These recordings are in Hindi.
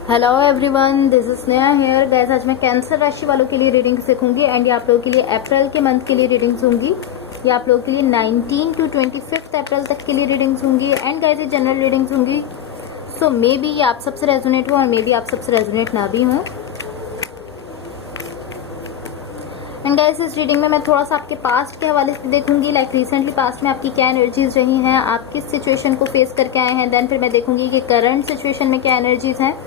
Hello everyone, this is Sneha here. Guys, आज मैं कैंसर राशि वालों के लिए रीडिंग्स देखूंगी एंड ये आप लोगों के लिए अप्रैल के मंथ के लिए रीडिंग्स होंगी। ये आप लोगों के लिए 19 to 25 अप्रैल तक के लिए रीडिंग्स होंगी एंड गाइस ये जनरल रीडिंग्स होंगी। सो मे बी ये आप सबसे रेजोनेट हो और मे बी आप सबसे रेजोनेट ना भी हो। एंड गाइस इस रीडिंग में मैं थोड़ा सा आपके पास्ट के हवाले से देखूंगी, लाइक रिसेंटली पास्ट में आपकी क्या एनर्जीज रही हैं, आप किस सिचुएशन को फेस करके आए हैं। देन फिर मैं देखूंगी कि करंट सिचुएशन में क्या एनर्जीज हैं,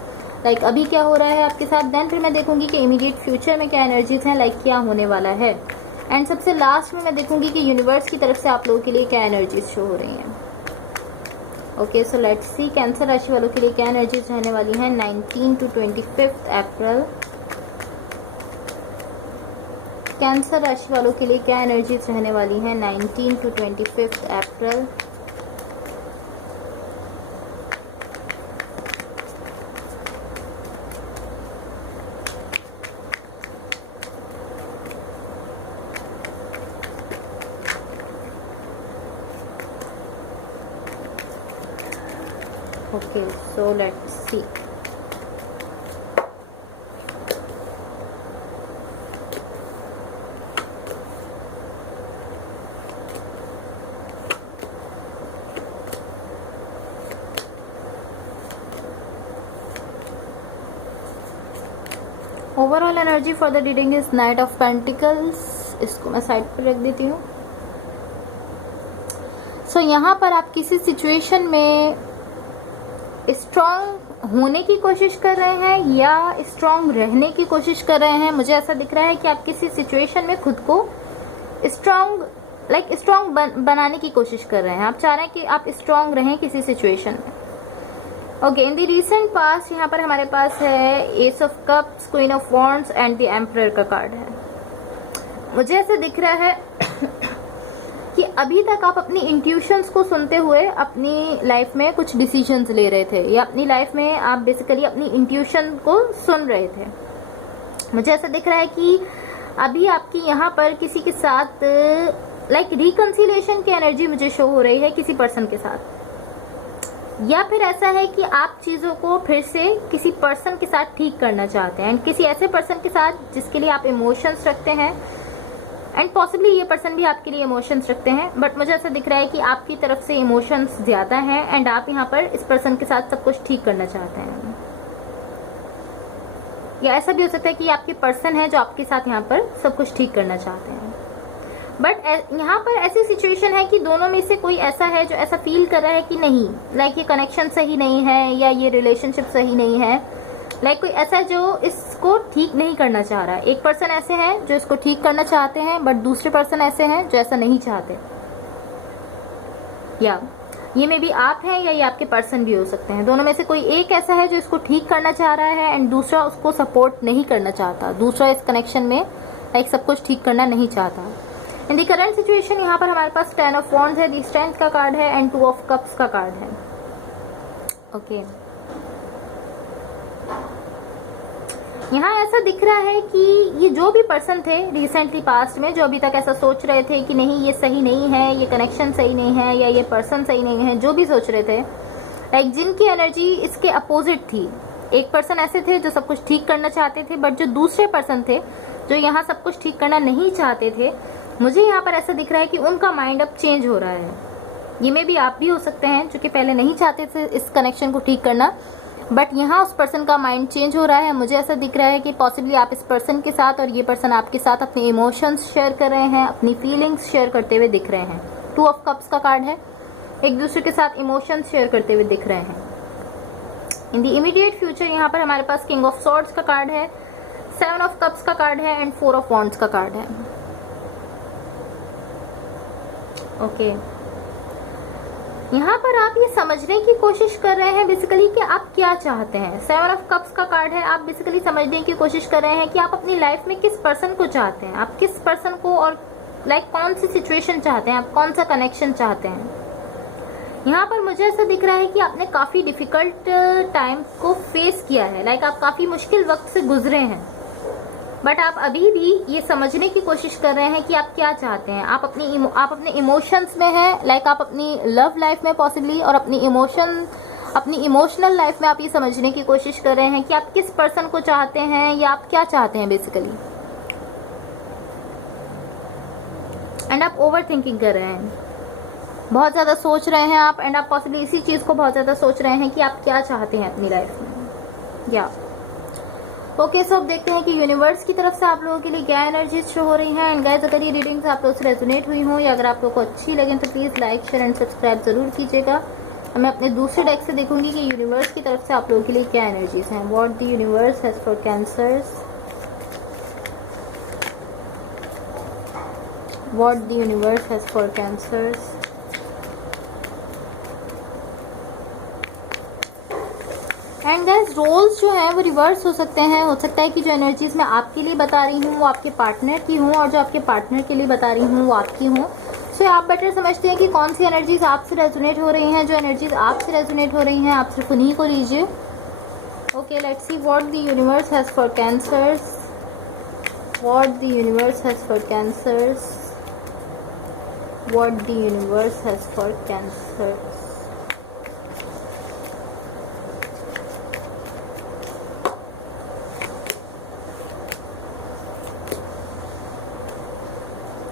लाइक अभी क्या हो रहा है आपके साथ। देन फिर मैं देखूंगी कि इमीडिएट फ्यूचर में क्या एनर्जीज हैं, लाइक क्या होने वाला है। एंड सबसे लास्ट में मैं देखूंगी कि यूनिवर्स की तरफ से आप लोगों के लिए क्या एनर्जीज शो हो रही हैं। Okay, so let's see cancer राशि वालों के लिए क्या एनर्जीज रहने वाली हैं 19 to 25 अप्रैल। कैंसर राशि वालों के लिए क्या एनर्जीज रहने वाली हैं 19 to 25 April. Okay, so let's see. Overall energy for the reading is night of pentacles. इसको मैं साइड पर रख देती हूँ। सो यहाँ पर आप किसी सिचुएशन में स्ट्रांग होने की कोशिश कर रहे हैं या स्ट्रांग रहने की कोशिश कर रहे हैं। मुझे ऐसा दिख रहा है कि आप किसी सिचुएशन में खुद को स्ट्रांग बनाने की कोशिश कर रहे हैं। आप चाह रहे हैं कि आप स्ट्रांग रहें किसी सिचुएशन में। Okay, in the recent past यहाँ पर हमारे पास है S of cups, queen of wands and the emperor का कार्ड है। मुझे ऐसा दिख रहा है कि अभी तक आप अपनी इंट्यूशंस को सुनते हुए अपनी लाइफ में कुछ डिसीजंस ले रहे थे या अपनी लाइफ में आप बेसिकली अपनी इंट्यूशन को सुन रहे थे। मुझे ऐसा दिख रहा है कि अभी आपकी यहाँ पर किसी के साथ लाइक रिकंसिलिएशन की एनर्जी मुझे शो हो रही है किसी पर्सन के साथ, या फिर ऐसा है कि आप चीजों को फिर से किसी पर्सन के साथ ठीक करना चाहते हैं एंड किसी ऐसे पर्सन के साथ जिसके लिए आप इमोशंस रखते हैं एंड पॉसिबली ये पर्सन भी आपके लिए इमोशंस रखते हैं। बट मुझे ऐसा दिख रहा है कि आपकी तरफ से इमोशंस ज्यादा हैं एंड आप यहाँ पर इस पर्सन के साथ सब कुछ ठीक करना चाहते हैं, या ऐसा भी हो सकता है कि आपके पर्सन है जो आपके साथ यहाँ पर सब कुछ ठीक करना चाहते हैं। बट यहाँ पर ऐसी सिचुएशन है कि दोनों में से कोई ऐसा है जो ऐसा फील कर रहा है कि नहीं, लाइक ये कनेक्शन सही नहीं है या ये रिलेशनशिप सही नहीं है, लाइक कोई ऐसा है जो इसको ठीक नहीं करना चाह रहा है। एक पर्सन ऐसे हैं जो इसको ठीक करना चाहते हैं बट दूसरे पर्सन ऐसे हैं जो ऐसा नहीं चाहते। या ये में भी आप हैं या ये आपके पर्सन भी हो सकते हैं। दोनों में से कोई एक ऐसा है जो इसको ठीक करना चाह रहा है एंड दूसरा उसको सपोर्ट नहीं करना चाहता, दूसरा इस कनेक्शन में लाइक सब कुछ ठीक करना नहीं चाहता। इन दी करंट सिचुएशन यहाँ पर हमारे पास 10 ऑफ वॉन्ड्स है, दी स्ट्रेंथ का कार्ड है एंड 2 ऑफ कप्स का कार्ड है। ओके, यहाँ ऐसा दिख रहा है कि ये जो भी पर्सन थे रिसेंटली पास्ट में जो अभी तक ऐसा सोच रहे थे कि नहीं ये सही नहीं है, ये कनेक्शन सही नहीं है या ये पर्सन सही नहीं है, जो भी सोच रहे थे, लाइक जिनकी एनर्जी इसके अपोजिट थी। एक पर्सन ऐसे थे जो सब कुछ ठीक करना चाहते थे बट जो दूसरे पर्सन थे जो यहाँ सब कुछ ठीक करना नहीं चाहते थे, मुझे यहाँ पर ऐसा दिख रहा है कि उनका माइंड अब चेंज हो रहा है। ये में भी आप भी हो सकते हैं जो कि पहले नहीं चाहते थे इस कनेक्शन को ठीक करना, बट यहाँ उस पर्सन का माइंड चेंज हो रहा है। मुझे ऐसा दिख रहा है कि पॉसिबली आप इस पर्सन के साथ और ये पर्सन आपके साथ अपने इमोशंस शेयर कर रहे हैं, अपनी फीलिंग्स शेयर करते हुए दिख रहे हैं। 2 ऑफ कप्स का कार्ड है, एक दूसरे के साथ इमोशंस शेयर करते हुए दिख रहे हैं। इन द इमीडिएट फ्यूचर यहाँ पर हमारे पास किंग ऑफ सॉर्ड्स का कार्ड है, 7 ऑफ कप्स का कार्ड है एंड 4 ऑफ वॉन्ड्स का कार्ड है। ओके, यहाँ पर आप ये समझने की कोशिश कर रहे हैं बेसिकली कि आप क्या चाहते हैं। 7 ऑफ कप्स का कार्ड है, आप बेसिकली समझने की कोशिश कर रहे हैं कि आप अपनी लाइफ में किस पर्सन को चाहते हैं, आप किस पर्सन को और लाइक कौन सी सिचुएशन चाहते हैं, आप कौन सा कनेक्शन चाहते हैं। यहाँ पर मुझे ऐसा दिख रहा है कि आपने काफी डिफिकल्ट टाइम को फेस किया है, लाइक आप काफी मुश्किल वक्त से गुजरे हैं, बट आप अभी भी ये समझने की कोशिश कर रहे हैं कि आप क्या चाहते हैं। आप अपने इमोशंस में हैं, लाइक आप अपनी लव लाइफ में पॉसिबली और अपनी इमोशन अपनी इमोशनल लाइफ में आप ये समझने की कोशिश कर रहे हैं कि आप किस पर्सन को चाहते हैं या आप क्या चाहते हैं बेसिकली। एंड आप ओवर थिंकिंग कर रहे हैं, बहुत ज़्यादा सोच रहे हैं आप, एंड आप पॉसिबली इसी चीज़ को बहुत ज़्यादा सोच रहे हैं कि आप क्या चाहते हैं अपनी लाइफ में। या ओके, सो अब देखते हैं कि यूनिवर्स की तरफ से आप लोगों के लिए क्या एनर्जीज शो हो रही हैं। एंड गाइस, अगर ये रीडिंग्स आप लोगों से रेजोनेट हुई हो या अगर आप लोगों को अच्छी लगे तो please like, share and subscribe जरूर कीजिएगा। मैं अपने दूसरे डेक से देखूंगी कि यूनिवर्स की तरफ से आप लोगों के लिए क्या एनर्जीज हैं। What the universe has for Cancers, what the universe has for Cancers. And guys, roles जो हैं वो रिवर्स हो सकते हैं। हो सकता है कि जो एनर्जीज मैं आपके लिए बता रही हूँ वो आपके पार्टनर की हूँ, और जो आपके पार्टनर के लिए बता रही हूँ वो आपकी हूँ। सो आप बेटर समझते हैं कि कौन सी एनर्जीज आपसे रेजोनेट हो रही हैं। जो एनर्जीज आपसे रेजोनेट हो रही हैं आप सिर्फ उन्हीं को लीजिए। Okay, let's see what the universe has for Cancers, what the universe has for Cancers, what the universe has for cancers.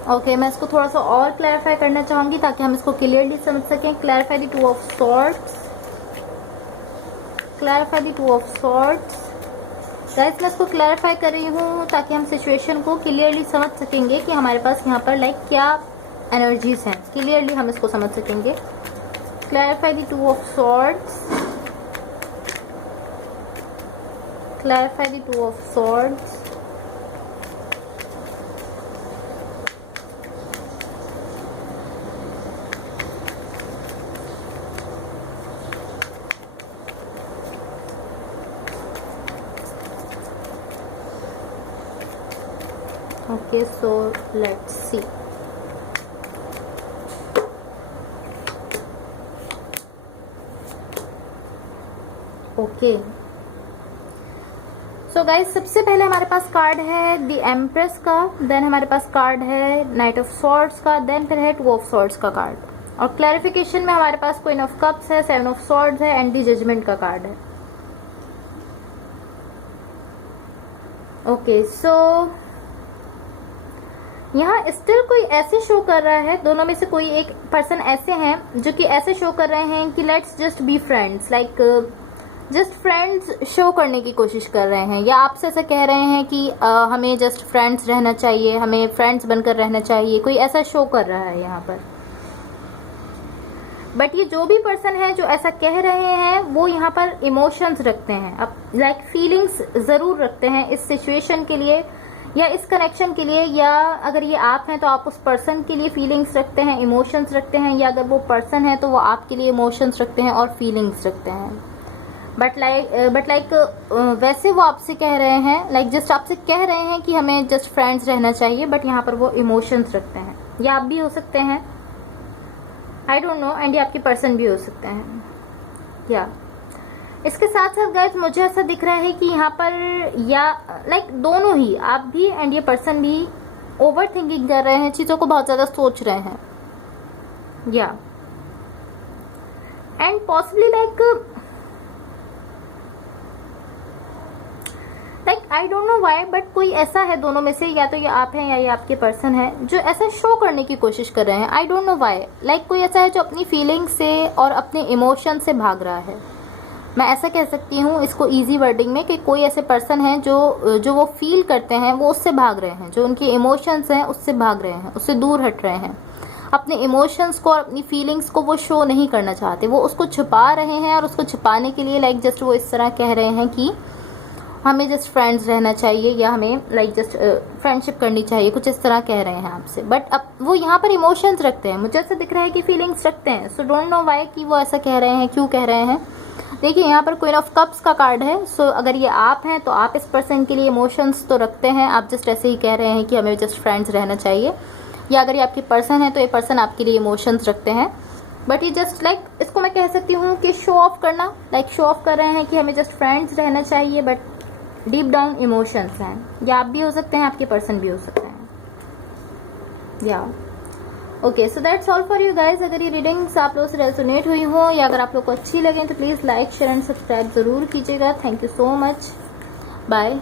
Okay, मैं इसको थोड़ा सा और क्लैरिफाई करना चाहूँगी ताकि हम इसको क्लियरली समझ सकें। Clarify the two of swords, clarify the two of swords. Guys, मैं इसको क्लैरिफाई कर रही हूँ ताकि हम सिचुएशन को क्लियरली समझ सकेंगे कि हमारे पास यहाँ पर लाइक क्या एनर्जीज हैं। क्लियरली हम इसको समझ सकेंगे। Clarify the two of swords, clarify the two of swords. Okay, so let's see. Okay. So guys, सबसे पहले हमारे पास कार्ड है द एम्प्रेस का, देन हमारे पास कार्ड है नाइट ऑफ सॉर्ड्स का, देन फिर है टू ऑफ सॉर्ड्स का कार्ड, और क्लैरिफिकेशन में हमारे पास क्वीन ऑफ कप्स है, सेवन ऑफ सॉर्ड्स है, एंड द जजमेंट का कार्ड है। ओके, सो यहाँ स्टिल कोई ऐसे शो कर रहा है, दोनों में से कोई एक पर्सन ऐसे हैं जो कि ऐसे शो कर रहे हैं कि let's just be friends, like just friends show करने की कोशिश कर रहे हैं, या आपसे ऐसा कह रहे हैं कि हमें जस्ट फ्रेंड्स रहना चाहिए, हमें फ्रेंड्स बनकर रहना चाहिए। कोई ऐसा शो कर रहा है यहाँ पर। बट ये जो भी पर्सन है जो ऐसा कह रहे हैं वो यहाँ पर इमोशंस रखते हैं, अब लाइक फीलिंग्स ज़रूर रखते हैं इस सिचुएशन के लिए या इस कनेक्शन के लिए, या अगर ये आप हैं तो आप उस पर्सन के लिए फीलिंग्स रखते हैं, इमोशंस रखते हैं, या अगर वो पर्सन है तो वो आपके लिए इमोशंस रखते हैं और फीलिंग्स रखते हैं। बट लाइक वैसे वो आपसे कह रहे हैं, लाइक जस्ट आपसे कह रहे हैं कि हमें जस्ट फ्रेंड्स रहना चाहिए, बट यहाँ पर वो इमोशंस रखते हैं। ये आप भी हो सकते हैं, आई डोंट नो, एंड ये आपके पर्सन भी हो सकते हैं। या इसके साथ साथ गाइस, मुझे ऐसा दिख रहा है कि यहाँ पर या लाइक दोनों ही, आप भी एंड ये पर्सन भी ओवर थिंकिंग कर रहे हैं, चीज़ों को बहुत ज़्यादा सोच रहे हैं। या and possibly like I don't know why, but कोई ऐसा है दोनों में से, या तो ये आप हैं या ये आपके पर्सन है जो ऐसा शो करने की कोशिश कर रहे हैं। I don't know why, like कोई ऐसा है जो अपनी फीलिंग से और अपने इमोशन से भाग रहा है। मैं ऐसा कह सकती हूँ इसको इजी वर्डिंग में कि कोई ऐसे पर्सन हैं जो वो फील करते हैं वो उससे भाग रहे हैं, जो उनके इमोशंस हैं उससे भाग रहे हैं, उससे दूर हट रहे हैं। अपने इमोशंस को और अपनी फीलिंग्स को वो शो नहीं करना चाहते, वो उसको छुपा रहे हैं, और उसको छुपाने के लिए लाइक जस्ट वो इस तरह कह रहे हैं कि हमें जस्ट फ्रेंड्स रहना चाहिए, या हमें लाइक जस्ट फ्रेंडशिप करनी चाहिए, कुछ इस तरह कह रहे हैं आपसे। बट अब वो यहाँ पर इमोशंस रखते हैं, मुझे ऐसा दिख रहा है कि फीलिंग्स रखते हैं। सो डोंट नो व्हाई कि वो ऐसा कह रहे हैं, क्यों कह रहे हैं। देखिए यहाँ पर क्वीन ऑफ कप्स का कार्ड है। सो अगर ये आप हैं तो आप इस पर्सन के लिए इमोशंस तो रखते हैं, आप जस्ट ऐसे ही कह रहे हैं कि हमें जस्ट फ्रेंड्स रहना चाहिए। या अगर ये आपके पर्सन है तो ये पर्सन आपके लिए इमोशंस रखते हैं, बट ये जस्ट लाइक इसको मैं कह सकती हूँ कि शो ऑफ करना, लाइक शो ऑफ कर रहे हैं कि हमें जस्ट फ्रेंड्स रहना चाहिए, बट डीप डाउन इमोशंस हैं। या आप भी हो सकते हैं, आपके पर्सन भी हो सकते हैं। या okay, so that's all for you guys. अगर ये रीडिंग्स आप लोगों से रेजोनेट हुई हो या अगर आप लोग को अच्छी लगे तो please like share and subscribe ज़रूर कीजिएगा। Thank you so much, bye.